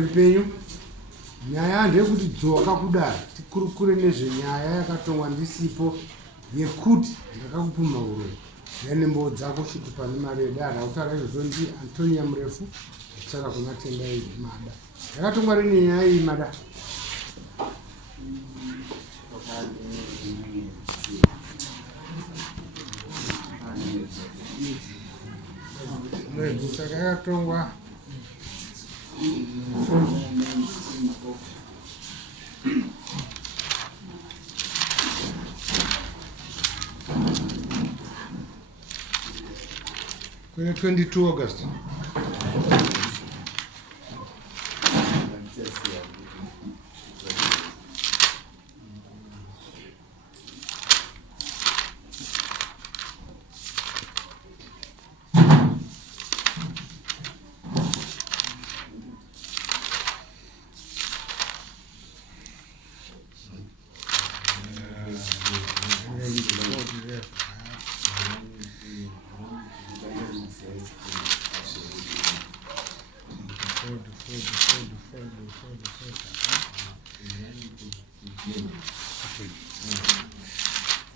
pamberi penyu. Nyaya ndeyekuti dzoka kudai tikurukure nezvenyaya yakatongwa ndisipo yekuti ndakakupuma uroi yanembo dzako shuti pane mari yedara utaura izvozvo ndi Antonia Murefu kusara kuna Tendai Mada. Yakatongwa rini nyaya iyi Mada? Saka yakatongwa kwenye 22 August.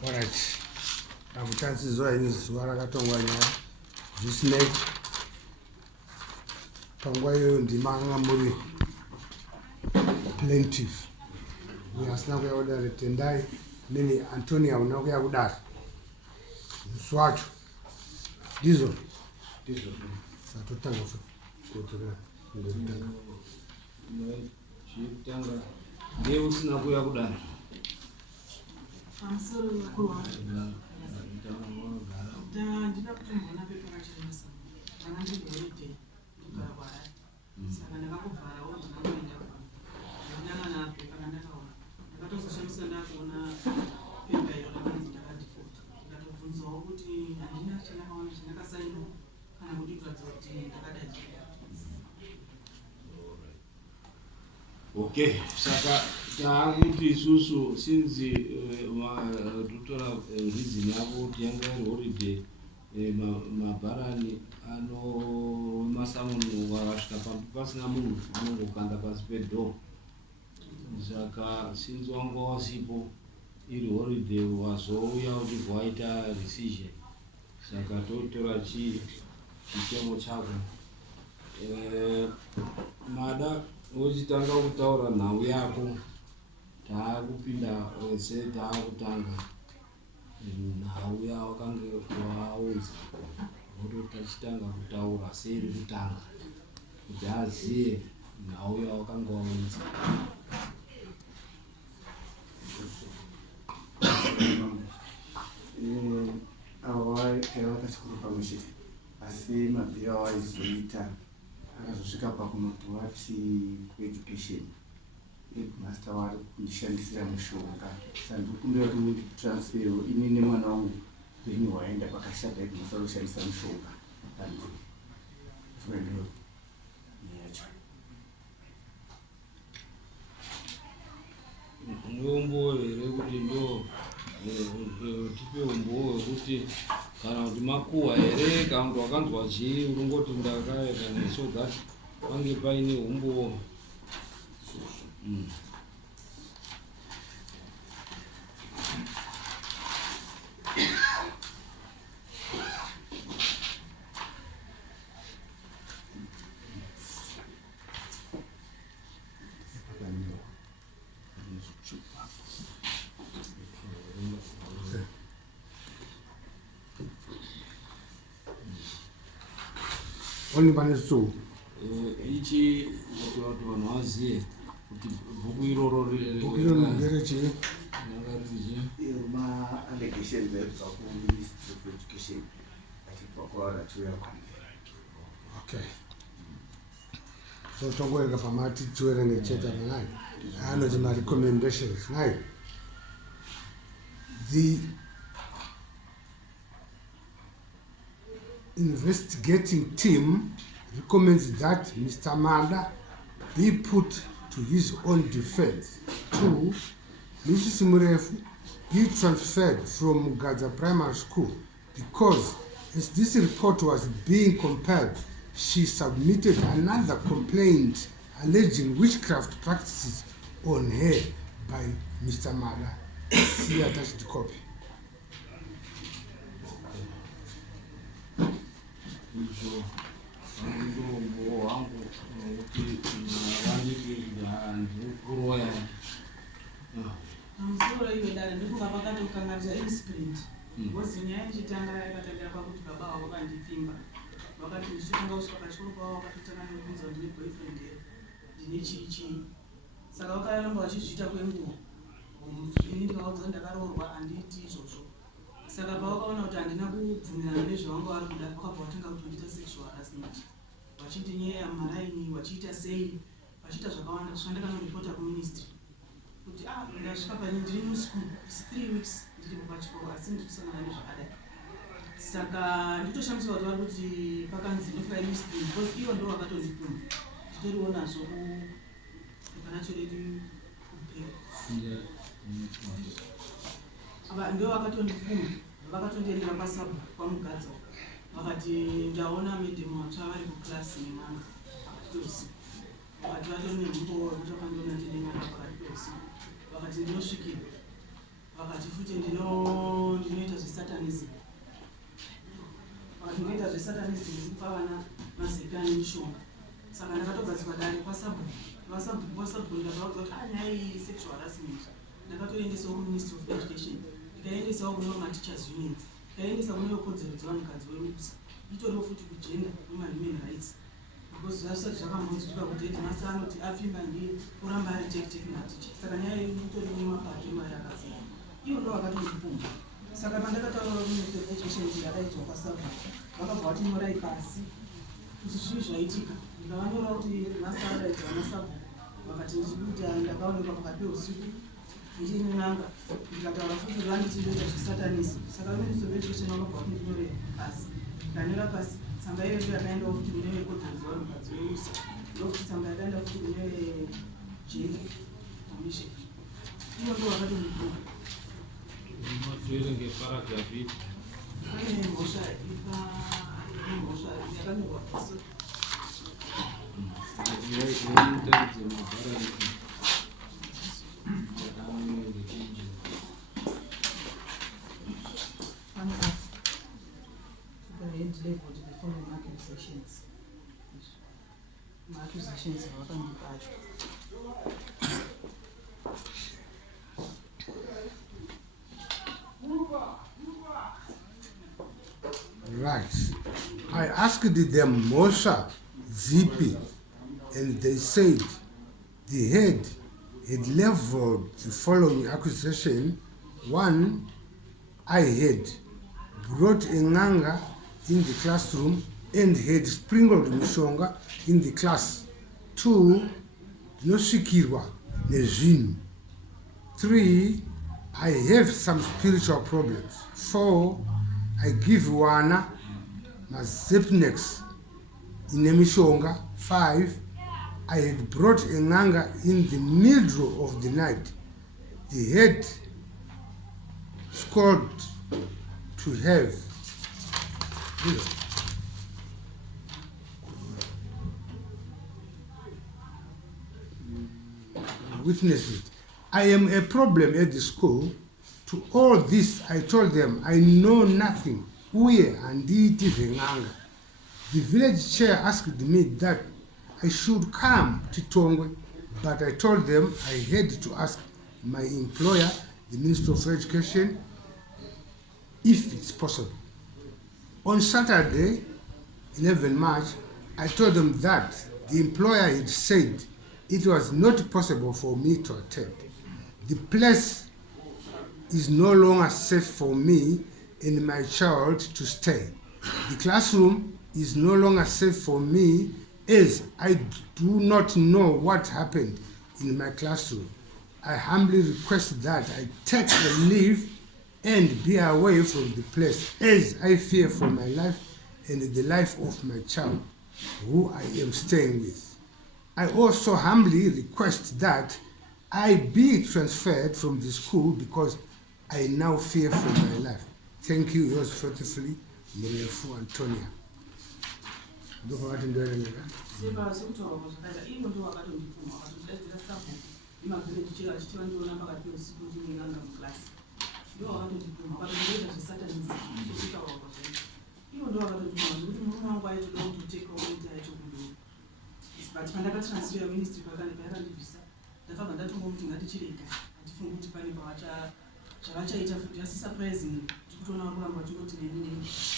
Alright. Akutansizoa ini zuva rakatongwa nyaya zvisinei panguva iyoyo ndima anga muri plaintiff uye asina kuya kudare Tendai neni Antonia una kuya kudare musi wacho ndizvo satotanga kudzokera chitanga ndiye usina kuya kudare Okay, saka takuti isusu since tutora reason yavo kuti yanga iri holiday mabharani ano masamoni wakasvika pasina munhu anongokanda pasi pedhoo. Saka since wanga wasipo iri holiday wazouya kuti waita decision. Saka totora chitemo chako Mada uchitanga kutaura nhau yako taakupinda wese taakutanga nhau yawakange waudza kuti tachitanga kutaura sei kutanga kuti aziye nhau yawakange waudza. Awa tayavakachikuru pamuchete asi mabhiro awaizoita akazosvika pakunoti wati kueducation headmaster wari kundishandisira mushonga sandikumbira kuti munditransferwo ini nemwana wangu penyu hwaenda pakashata headmaster kushandisa mushonga andofrendo neyacho umbo here kuti ndo tipe umbo wekuti kana kuti makuhwa here kana kuti wakanzwa chii urongoti ndakaita neso that pange paine umbo. Only Banesu. Ichi watu wanawazie kuti buku iroro ngerechi ma allegations za ku Ministry of Education achipakwa atuya kwambira. Okay. So tongweka pamati tuere ngecheta nayo. Ano zima recommendations nayo. The investigating team recommends that Mr. Mada be put to his own defense. 2. Mrs. Murefu be transferred from Gaza Primary School because as this report was being compared, she submitted another complaint alleging witchcraft practices on her by Mr. Mada. See attached copy. izvo ndongo wangu kuti vanikuroya pamusoro iwe dare ndifunga pakatokangatira inspirit because nyaya ichitanga yakatangira pakuti baba wavo vakandipfimba vakati ndichitanga kusvika pachikoro kwavo vakatotanga nekubvunza kuti ndine boyfriend here ndine chii saka vakaramba vachizviita kwenguva ini ndikaudza ndakaroorwa handiiti izvozvo saka pavakaona kuti handina kubvumirana nezvavanga vari kuda vakabva vatanga kutoita sexual harassment vachindinyeya mumaraini vachiita sei vachiita zvakawanda kusvika ndakanyoripota kuministry kuti ndasvika pani ndiri muschool 3 weeks ndiripo pachikoro asi ndikusangana nezvakadai saka nditoshamiswa kuti vari kuti pakanzi ndofika ministry because ivo ndo vakatondipuma nditorionazvo kupanacho redu kupera ndo vakatondipuma vakatondiendera pasabu kwamugadza vakati ndaona medhemu vatsva vari kuklasi nemanga peusiku vakati vatori nemhumbo wekuti vakandonatendengana pakati peusiku vakati ndinosvikira vakati futi ndinoita zvesatanism vakati ndinoita zvesatanism ndikupa vana mazeka nemishonga saka ndakatogadzikwa dare pasabu ndakavaudza kuti anyaya iyi sexual harassment ndakatoendesawo kuministry of education ndikaendesawo kune vamateachers unions ndikaendesa kune kodzero dzevanhukadzi veusa itoriwo futi kugender human rights because zvasati zvakambonzwika kuti hedimasa anoti apfimba ndiye uramba ari tek maticha saka nyaya itori nemapato emari akasiyana ivo ndo vakatondipumba saka pandakataura kuministry of education ndakaidzwa kwasabu vakabva vatinyorai pasi kuti zvii zvaitika ndikavanyora kuti masa adaidza vanasabu vakati ndichikuita ndakaonekwa pakati peusiku ndichinenanga ndikataura futi vanditi ndoita zvesatanism saka ministry of education vakabva vatindinyore pasi ndanyora pasi tsamba iyo ndo yakaendawo futi kune vekodzero dzevanhukadzi veusa ndofuti tsamba yakaenda futi kune vejeri commission ivo ndo vakatondipuma matoerenge paragraph ipi pane mhosva yakanyorwa paso yaitaridze mabharari head level to the following accusations. Accusations are Right. I asked them Mosha, Zipi, and they said the head had leveled the following accusation. 1, I had brought a nganga in the classroom and had sprinkled mishonga in the class. 2, ndinosvikirwa nezvinhu. 3, I have some spiritual problems. 4, I give wana mazepnex ine mishonga. 5, I had brought a nganga in the middle of the night. The head scored to have witnessed it. I am a problem at the school. To all this, I told them I know nothing. Uye handiti venganga. The village chair asked me that I should come to Tongwe, but I told them I had to ask my employer, the Minister of Education, if it's possible. On Saturday, 11 March, I told them that the employer had said it was not possible for me to attend. The place is no longer safe for me and my child to stay. The classroom is no longer safe for me as I do not know what happened in my classroom. I humbly request that I take a leave and be away from the place as I fear for my life and the life of my child, who I am staying with. I also humbly request that I be transferred from the school because I now fear for my life. Thank you, yours faithfully, Mrefu Antonia. ndopakati ndoerengera Sipa sekutaura kwazvakaita ivo ndo vakatondipfuma vakatondidaidzira sabhuku imavhireji chero achitiva ndiona pakati peusiku ndinenganga mukilasi ndo vakatondipfuma vakatondoita zvesatanisi sekutaura kwazvaita ivo ndo vakatondipfuma zvekuti murume wangu aitoda kutoteka oita yacho kudoro but pandakatransfera ministry payakandiBvisa ndakabva ndatongomuti ngatichirega handifungi kuti pane zvavachaita futi asi surprising tikutoona kuramba tongoti neni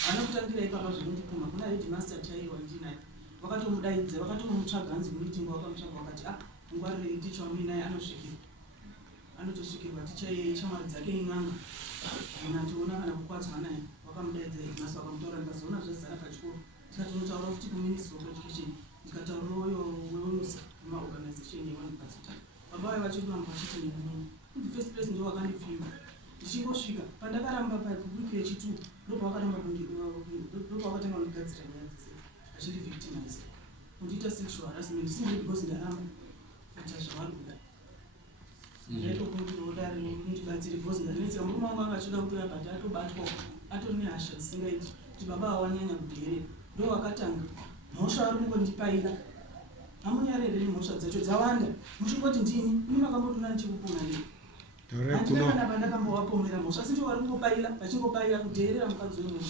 vana kutangira ipapa zvinondipfuma kuna headmaster chaiwa ndinaye vakatomudaidza vakatomutsvaga hanzi mumitingi wakamutsvaga vakati mungwarire ticha wamui naye anotosvikirwa ticha shamwari dzake in'anga kana tiona kana kukwadzwa naye vakamudaidza headmaster vakamutaura ndikazoona zvazara pachikoro tikatonotaura kuti kuministry of education ndikataura uyo weusa wemaorganization yeuniversity baba vaye vachikuramba vachiti nenini kuti first place ndo vakandipfima ndichingosvika pandakaramba pawiki yechitu ndopavakatanga kundigadzira nyaya dzese achiri victimize kundiita sexual harassment simply because ndaramba kuita zvavari kuda ndaitokundirodari ndigadzire because ndanetseka murume wangu anga achida kutoya but atobatwa atori nehasha dzisingaiti kuti baba awanyanya kudherera ndo vakatanga mhosva ari kungondipaila hamunyarere nemhosva dzacho dzawanda muchingoti ndini ini makambotona ndichikupona nei handinakana pandakambovapomera mhosva asi ndo vari kungopaila vachingopaila kudherera mukadzi wemwe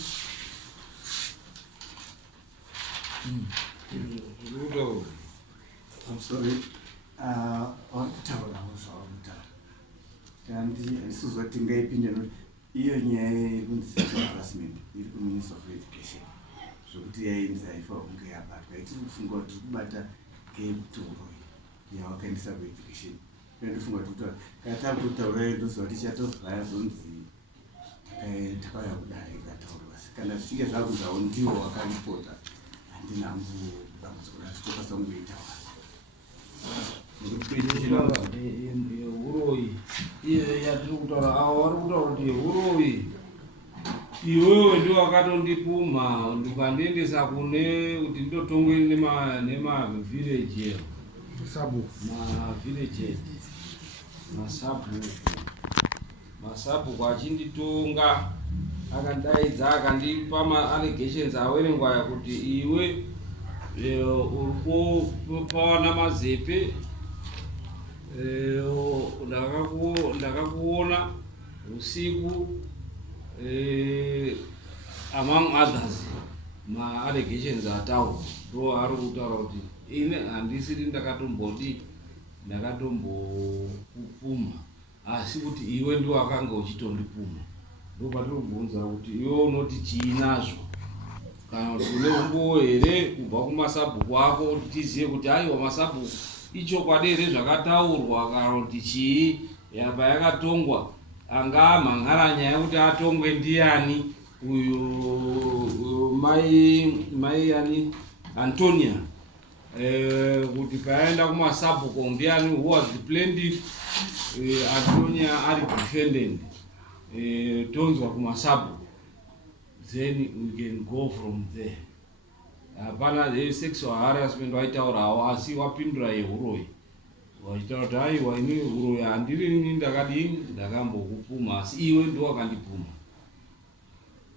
I'm sorry. Wakutaura zvawakutaura. Handisizoti ngaipinde nokuti iyo nyaya yekunzi sexual harassment iri kuministry of education. Zvokuti yainzi haifanira kunge yabatwa. Itiri kufunga kuti tiri kubata ngemitoro yawakaendesa kueducation. Ndofunga kuti kana taakutaura ndoziva kuti chatovhaya zonzi takauya kudare ikataurwa. Kana zvichinge zvakunzawo ndiwo wakaripota ndinamudambudziko ratitoka sangoita uroyi yatiri kutaura avo vari kutaura kuti uroyi iwewe ndo wakatondipuma ndikandiendesa kune kuti ndotongwe nemavillage masabhuku achinditonga akandaidza akandipa ma-allegations awerengwa kuti iwe urikupawana mazepe ndakakuona usiku among others ma-allegations ataurwa ndo ari kutaura kuti ine handisiri ndakatombokupuma asi kuti iwe ndo wakanga uchitondipuma ndopatiri kubvunza kuti iwe unoti chiinazvo kana kuti une umbowo here kubva kumasabhuku ako kuti tizive kuti aiwa masabhuku ichokwadi here zvakataurwa kana kuti chii yapa yakatongwa angaa mhangaranya yekuti atongwe ndiani uyu mai yani Antonia kuti payaenda kumasabhuku ndiani who was the plaintiff Antonia ari defendant tonzwa kumasabu then we can go from there. Hapana sexual harassment waitaurawo asi wapindura yeuroyi wachitaura kuti aiwa ini uroyi handiri ndakadini ndakambokupuma asi iwe ndo wakandipuma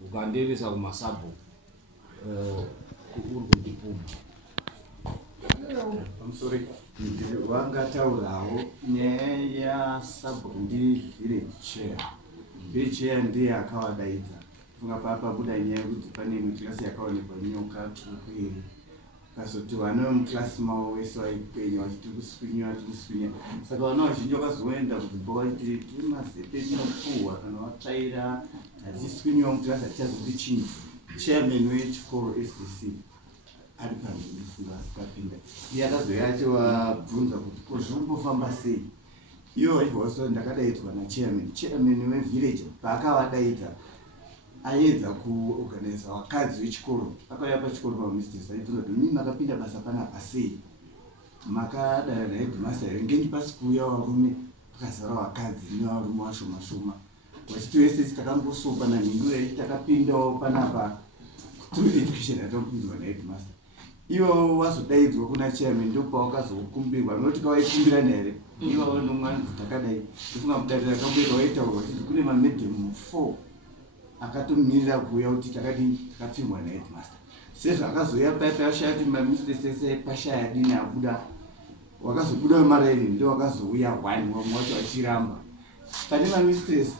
ukandiendesa kumasabu uri kundipuma. I'm sorry. Wangataurawo nyaya yasabhuku ndiri village chair. Village chair ndiye akawadaidza. Funga pabuda nyaya yekuti pane imwe klasi yakaonekwa nyoka tukwiri. Kazoti vana vemuklasi mavo vese vaipenya vachiti kuswinya. Saka vana vazhinji vakazoenda kudzimba vachiti tiri mazepe tinopuhwa kana vatsvaira tichiswinyiwa muklasi hatichazoti chinyi. Chairman wechikoro SDC ari pamberi funga asikapinda. Iye akazoya achivabvunza kuti kozvinombofamba sei. Ivo vaibva ndakadaidzwa nachairman wevillage paakavadaidza aedza kuorganiza vakadzi vechikoro. Akauya pachikoro pamistress aibvunza kuti mimi makapinda basa panapa sei, makadana naheadmaster here ngendi pasi kuuya varume pakazara vakadzi nevarume vashoma vachiti vese takangosopa nanhingo yai takapindawo panapa through education yatokupinzwa naheadmaster. Ivo wazodaidzwa kuna chairman ndopawakazokumbirwa noti kawaikumbirana here ivo nomwana takadai ndifunga mudariro akamboita waitaurwa kuti kune mamedhemu 4 akatomirira kuuya kuti takapfimwa naheadmaster. sezvakazoya pashaya kuti mamisitesese pashaya dini abuda wakazobuda wemareni ndio wakazouya 1 wamwe wacho achiramba pane mamisitesi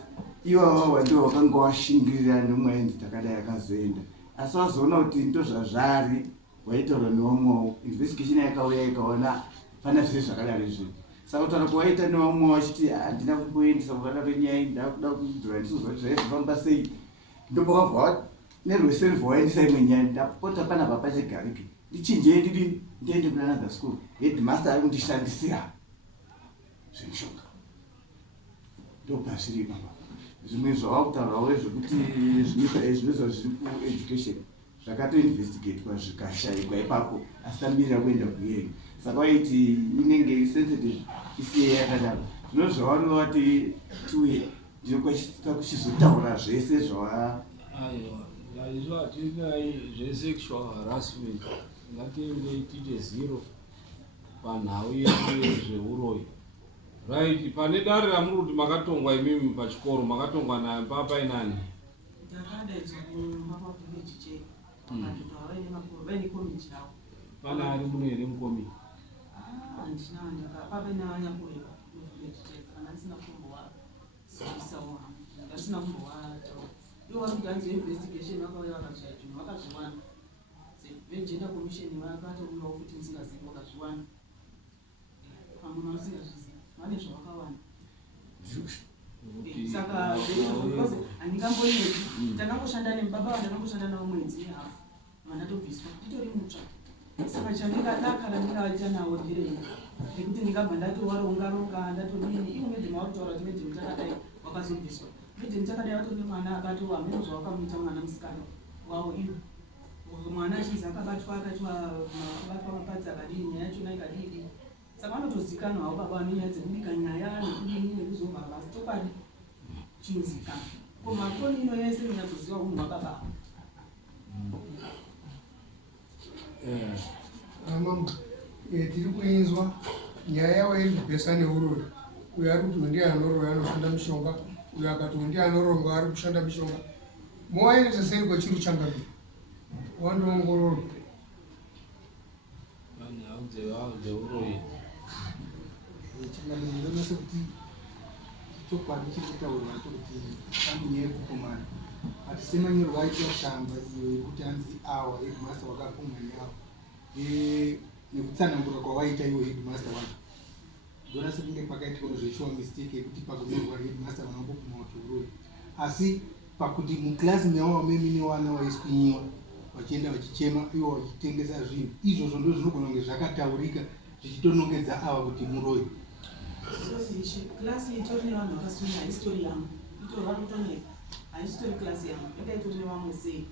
iwawawa ndio wakanga washingirira nemwaenzi takadai akazoenda asi wazoona kuti ndo zvazvari waitaura newamwewo investigation yakauya ikaona pana zviri zvakadari zvinhu saka kutaura kuwaita newamwe wachiti handina kumboendesa kukada kwenyaya iyi ndakuda kudzora ndisizva kuti zvaizofamba sei ndopakabva nerweself waendesa imwe nyaya ndapota panapa pachegariki ndichinjei ndidi ndiende kuna another school headmaster ari kundishandisira zvemushonga ndopazviri baba zvimwe zvawakutaurawo zvekuti zvinoizva zviri kueducation zvakatoinvestigatewa zvikashayikwa ipapo asi tamirira kuenda kuhearing saka waiti inenge sensitive isiye yakadaro zvino zvawanovati tiuye ndinokwachita kuchizotaura zvese zvawa izvo hatinai zvesexual harassment ngatiende tiite 0 panhau yedu yezveuroyi right. Pane dare ramuri kuti makatongwa imimi pachikoro makatongwa naye papainani pana ari muno here mukomi iwo vari kudanzi investigation vakauya vakazvaya zvinhu vakazviwana vegender commission vakatouyawo futi musingazivi vakazviwana pamuna musingazvizivi vane zvavakawana saka handingamboneti ndandangoshanda nemubaba vandandangoshanda navo mwedzi nehafu vandatobviswa nditori mutsva saka chandingadakara ndingavaita nawo ndirei nekuti ndingabva ndatowarongaronga ndatodini iwo medhemu vari kutaura kuti medhemu takadai wakazobviswa medhemu takadai vatone mwana akatova hamene zvawakamuita mwana musikana wavo ivo mwana achizi akabatwa akabatwa mapadzi akadini nyaya yachona ikadii saka vanotozikanwa havo baba vanonyaya dzekubika nyaya nekudini nekuzovhara asi chokwadi chinozikana ko makoni ino yese inonyatsoziva unhu hwakababa amama tiri kuinzwa nyaya yava iri kupesa neurori uyo ari kuti ndiye anoroya anoshanda mishonga uyo akati ndiye anoronga ari kushanda mishonga mowaenesa sei kwachiri changabi wandoongororwa nyau dzeuroyi changabiinonese kuti chokwadi chiri kutaurwa chokuti panyaya yekukomana ati semanyirwa aita shamba iyo yekuti hanzi awa headmaster wakakomana yavo nekutsanangura kwawaita iwo headmaster wacho ndona sekunge kwakaitwa zveshuwa mistake yekuti pakunyorwa headmaster vanongopuma kutouroi asi pakuti muklasi meavo vamemine vana vaiswinyiwa vachienda vachichema ivo vachitengesa zvinhu izvozvo ndo zvinogona kunge zvakataurika zvichitonongedza ava kuti muroi klasi itori nevanhu vakaswina haisitori yangu itori vari kutoneka haisitori klasi yangu enda itori nevamwe sei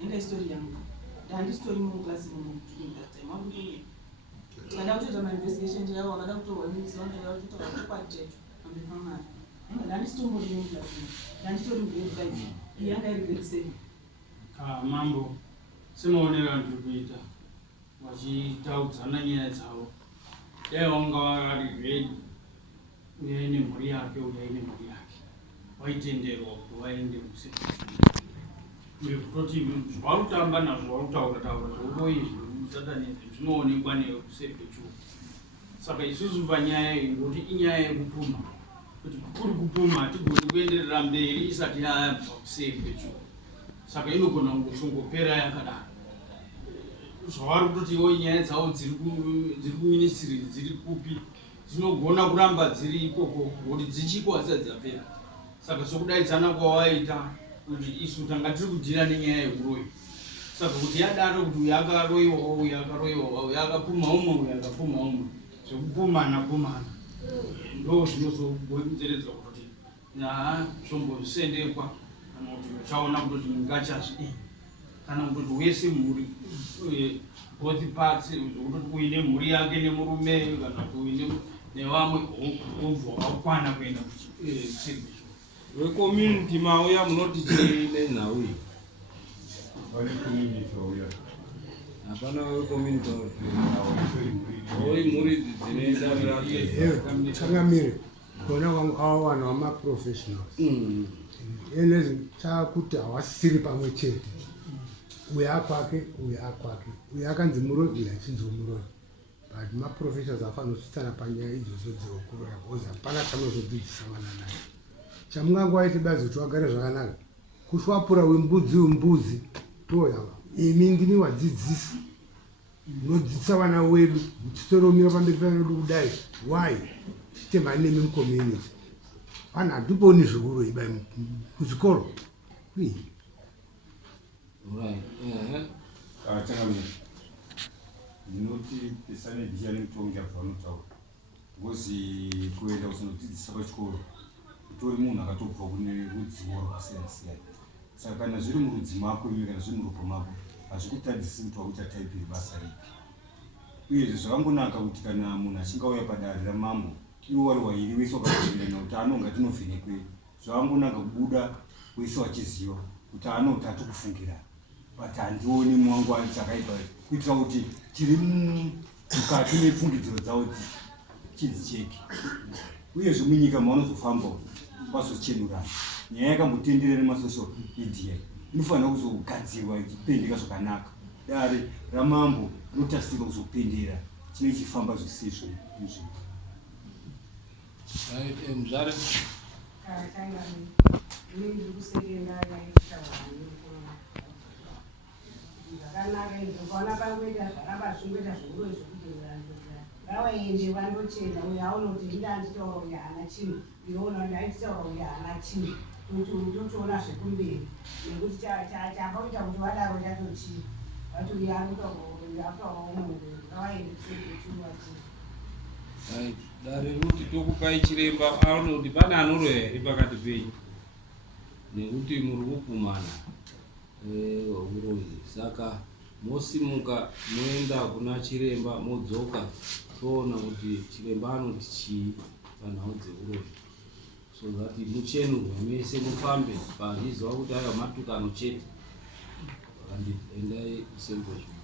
enda isitori yangu handisitori muklasi mumakutoneka tikada kutoita mainvestigation yavo vakada kutorwa mizivandaatokwatitecho ambepamari handisitombori muklasi handitori mu5 iyi yanga iri grade 7 mambo semaonero andiri kuita vachitaudzana nyaya dzavo dai vanga vari redi uyai nemhuri yake uyai nemhuri yake vaitenderwa kuti vaende nekutoti zvavari kutamba nazvo vari kutaura zveuroyi zvesatanizm zvinoonekwa nekusepechuu saka isusu panyaya iyi ngoti inyaya yekupuma kuti kuri kupuma hatigoni kuenderera mberi isati yayabva kusepechuu saka inogona kungosongopera yakadaro zvavari kutotiwo nyaya dzavo dziri kuministiri dziri kupi dzinogona kuramba dziri ikoko ngoti dzichiko hasati dzapera saka sokudaidzana kwawaita kuti isu tanga tiri kudhira nenyaya yeuroyi saka kuti yadaro kuti uyu akaroyiwa uyu akaroyiwa uyu akapuma umwe uyu akapuma umwe zvekupumana ndo zvinozogonzeredzwa kuti zvombosendekwa kana kuti uchaona kutoti ngachazvidii kana kutoti wese mhuri both parts zvokuti uine mhuri yake nemurume kana kuti uine nevamwe obva wakwana kuenda kuchirikisho vecommunity mauya munoti chii nenhau iyi hapana vecommunity oi mhuri dzinoendatangamire kona kwangu ava vanhu vamaprofessionals ene chakuti havasiri pamwe chete uyu akwake uyu akanzi muroi uyu achinzi muroi but maprofessionals afanira kusvitsana panyaya idzodzo dzeukuroya because hapana chamunozodzidzisa vana naye. Chamungangoaiti bazi kuti vagare zvakanaka kushwapura wembudzi toyava imi ndini wadzidzisi munodzidzisa vana wedu muchitoromira pamberi panodu kudai why chitemhani nemi mucommunity vanhu hatiponi zveuroi bai kuzvikoro changamira ndinoti pesane dhiya nemutongi abva vanotaura because kuenda kuzonodzidzisa pachikoro utori munhu akatobva kune rudzivo rwakasiyana-siyana. Saka kana zviri murudzi mako iwe kana zviri muropa mako hazvikutadzisi kuti wakuita taipiri basa ripi. Uyezve zvakangonaka kuti kana munhu achinge auya padare ramambo iwe wari wairi wese wakazvivirana kuti anonga tinovhenekwe zvakangonaka kubuda wese wachiziva kuti anoti atikufungira but handioni mwangu ari chakaipa kuitira kuti tiri mukati mepfungidziro dzavo chidzicheke. Uyezve munyika maunozofamba vazochenurana nyaya yakambotenderera nemasocial media inofanira kuzogadzirwa ichipendeka zvakanaka. Dare ramambo rinotarisirwa kuzopendera chinenge chifamba zvisizvo izvi. Mzare zvakanaka izvo kwaona pangoita zvakabasvongoita zveuroi zvekudeverandora ngavaende vandochena uyo aona kuti inda anditaura uyo haana chinhu iona ndaititaura uyo haana chinhu kuti utotoona zvekumberi nekuti chakaita kuti vadaro chatochii vati uyo anotaura umunhu ngavaende kusekechuva chii dare ruti tokupai chiremba anoti pane anoroya here pakati penyu nekuti muri kupumana uroi. Saka mosimuka moenda kuna chiremba modzoka toona kuti chiremba anoti chii panhau dzeuroi so that muchenurwe mese mufambe pazviziva kuti aiwa matukano chete endai kusembocho.